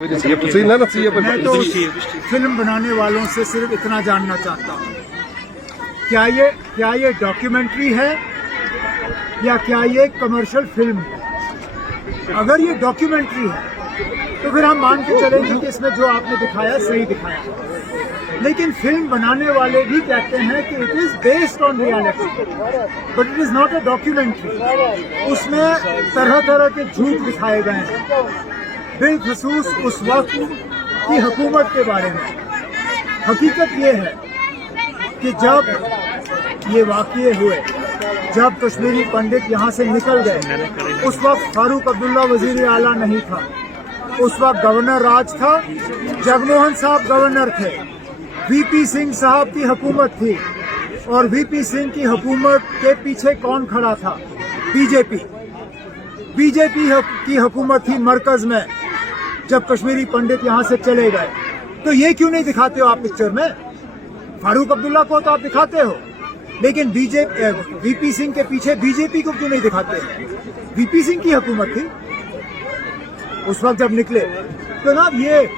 मैं तो फिल्म बनाने वालों से सिर्फ इतना जानना चाहता हूँ, क्या ये डॉक्यूमेंट्री है या क्या ये कमर्शियल फिल्म है? अगर ये डॉक्यूमेंट्री है तो फिर हम मान के चलेंगे कि इसमें जो आपने दिखाया सही दिखाया, लेकिन फिल्म बनाने वाले भी कहते हैं कि it is based on reality but it is not a documentary. उसमें तरह तरह के झूठ दिखाए गए हैं बिलखसूस उस वक्त की हुकूमत के बारे में। हकीकत ये है कि जब ये वाक़ये हुए, जब कश्मीरी पंडित यहाँ से निकल गए, उस वक्त फारूक अब्दुल्ला वजीर आला नहीं था, उस वक्त गवर्नर राज था, जगमोहन साहब गवर्नर थे, वीपी सिंह साहब की हुकूमत थी। और वीपी सिंह की हुकूमत के पीछे कौन खड़ा था? बीजेपी की हुकूमत थी मरकज में जब कश्मीरी पंडित यहाँ से चले गए। तो ये क्यों नहीं दिखाते हो आप पिक्चर में? फारूक अब्दुल्ला को तो आप दिखाते हो, लेकिन वीपी सिंह के पीछे बीजेपी को क्यों नहीं दिखाते? वीपी सिंह की हुकूमत थी उस वक्त जब निकले। तो ना ये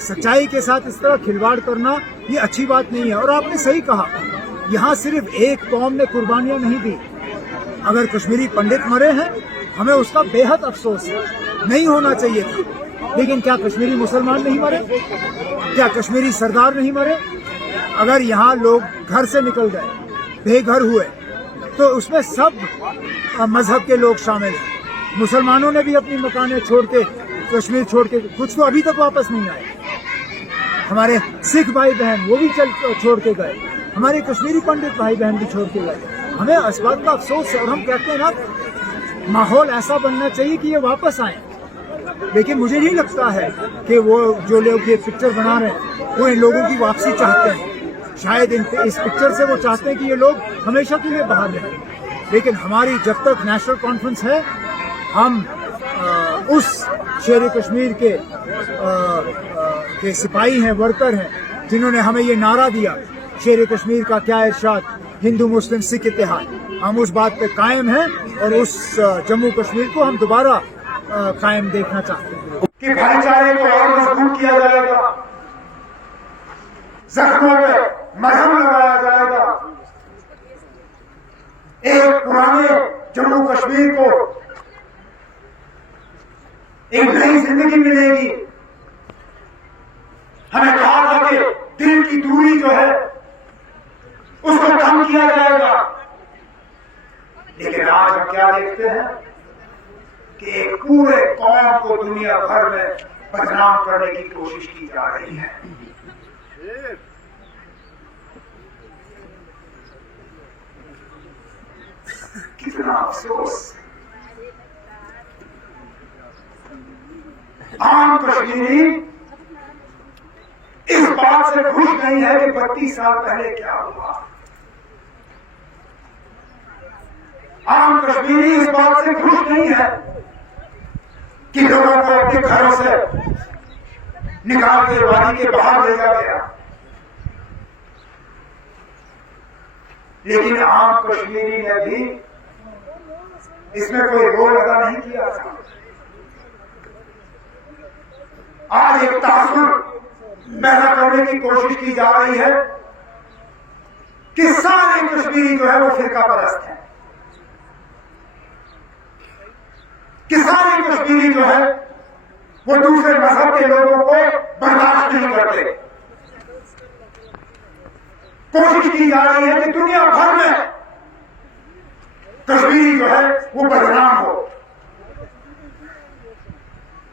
सच्चाई के साथ इस तरह खिलवाड़ करना ये अच्छी बात नहीं है। और आपने सही कहा, यहाँ सिर्फ एक कौम ने कुर्बानियां नहीं दी। अगर कश्मीरी पंडित मरे हैं, हमें उसका बेहद अफसोस है, नहीं होना चाहिए था। लेकिन क्या कश्मीरी मुसलमान नहीं मरे? क्या कश्मीरी सरदार नहीं मरे? अगर यहाँ लोग घर से निकल गए, बेघर हुए, तो उसमें सब मजहब के लोग शामिल हैं। मुसलमानों ने भी अपनी मकानें छोड़ के, कश्मीर छोड़ के, कुछ तो अभी तक वापस नहीं आए। हमारे सिख भाई बहन वो भी छोड़ के गए, हमारे कश्मीरी पंडित भाई बहन भी छोड़ के गए। हमें इस बात का अफसोस है और हम कहते हैं ना, माहौल ऐसा बनना चाहिए कि ये वापस आए। लेकिन मुझे नहीं लगता है कि वो जो लोग ये पिक्चर बना रहे हैं वो इन लोगों की वापसी चाहते हैं। शायद इस पिक्चर से वो चाहते हैं कि ये लोग हमेशा के लिए बाहर रहें। लेकिन हमारी जब तक नेशनल कॉन्फ्रेंस है, हम उस शेर कश्मीर के सिपाही हैं, वर्कर हैं, जिन्होंने हमें ये नारा दिया, शेर कश्मीर का क्या इरशाद, हिंदू मुस्लिम सिख इत्तेहाद, हम उस बात पे कायम हैं और उस जम्मू कश्मीर को हम दोबारा कायम देखना चाहते हैं कि भाईचारे को और मजबूत किया जाएगा, जख्मों पे मरहम लगाया जाएगा, एक पुराने जम्मू कश्मीर को एक नई जिंदगी मिलेगी। हमें कहा था कि दिल की दूरी जो है उसको कम किया जाएगा, लेकिन आज हम क्या देखते हैं कि एक पूरे कौम को दुनिया भर में बदनाम करने की कोशिश की जा रही है। कितना अफसोस। आम कश्मीरी इस बात से खुश नहीं है कि 32 साल पहले क्या हुआ। आम कश्मीरी इस बात से खुश नहीं है कि लोगों को अपने घरों से निकाल के वादी के बाहर भेजा गया। लेकिन आम कश्मीरी ने भी इसमें कोई रोल अदा नहीं किया था। आज एक तासुर पैदा करने की कोशिश की जा रही है कि सारे कश्मीरी जो है वो फिरका परस्त है, कि सारे कश्मीरी जो है वो दूसरे मजहब के लोगों को बर्दाश्त नहीं करते। कोशिश की जा रही है कि दुनिया भर में कश्मीरी जो है वो बदनाम हो।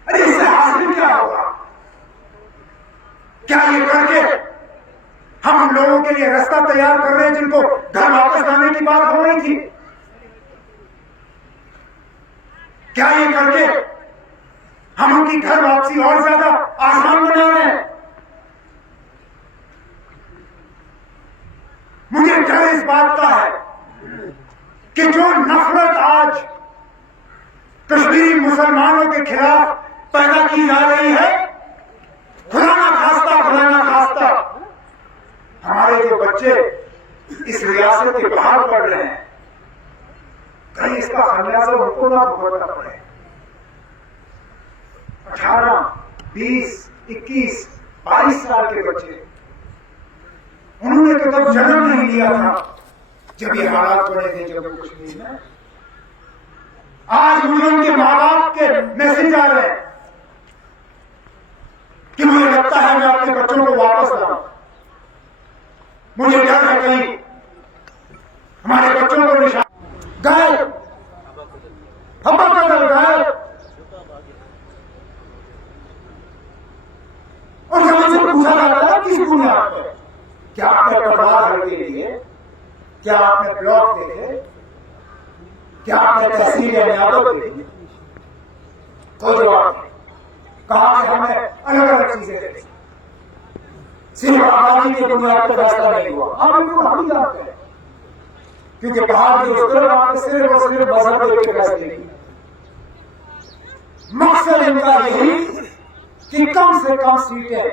अरे इससे हासिल क्या होगा? क्या ये करके हम लोगों के लिए रास्ता तैयार कर रहे हैं जिनको घर वापस आने की बात हो रही थी? क्या ये करके हम उनकी घर वापसी और ज्यादा आसान बना रहे हैं? मुझे डर इस बात का है कि जो नफरत आज कश्मीरी मुसलमानों के खिलाफ पैदा की जा रही है, खुदा ना खास्ता हमारे जो बच्चे इस रियासत के बाहर पढ़ रहे हैं, कहीं इसका खमियाजा उनको ना भुगतना पड़े। 18 20, 21, 22 साल के बच्चे, उन्होंने तो कब जन्म नहीं लिया था जब ये हालात बने थे जम्मू कश्मीर में। आज मुझे उनके माँ बाप के मैसेज आ रहे हैं कि मुझे लगता है मैं अपने बच्चों को वापस लाऊं। मुझे डर है कहीं हमारे बच्चों को निशान गायब, हवा बदल गायब। और जब हमसे पूछा जाता है किस बुनियाद पर, क्या आपने परिवार हल के लिए, क्या आपने ब्लॉक देखे, क्या आपने तहसील यादव देखी, कोई जवाब नहीं। कहा कि हमने अलग अलग चीजें देखी, सिर्फ आबादी की बुनियाद पर फैसला नहीं हुआ। हम बिल्कुल हम जानते हैं, क्योंकि बाहर जो उस आपने सिर्फ और सिर्फ मजहब देख के फैसले नहीं। मकसद इनका यही कि कम से कम सीटें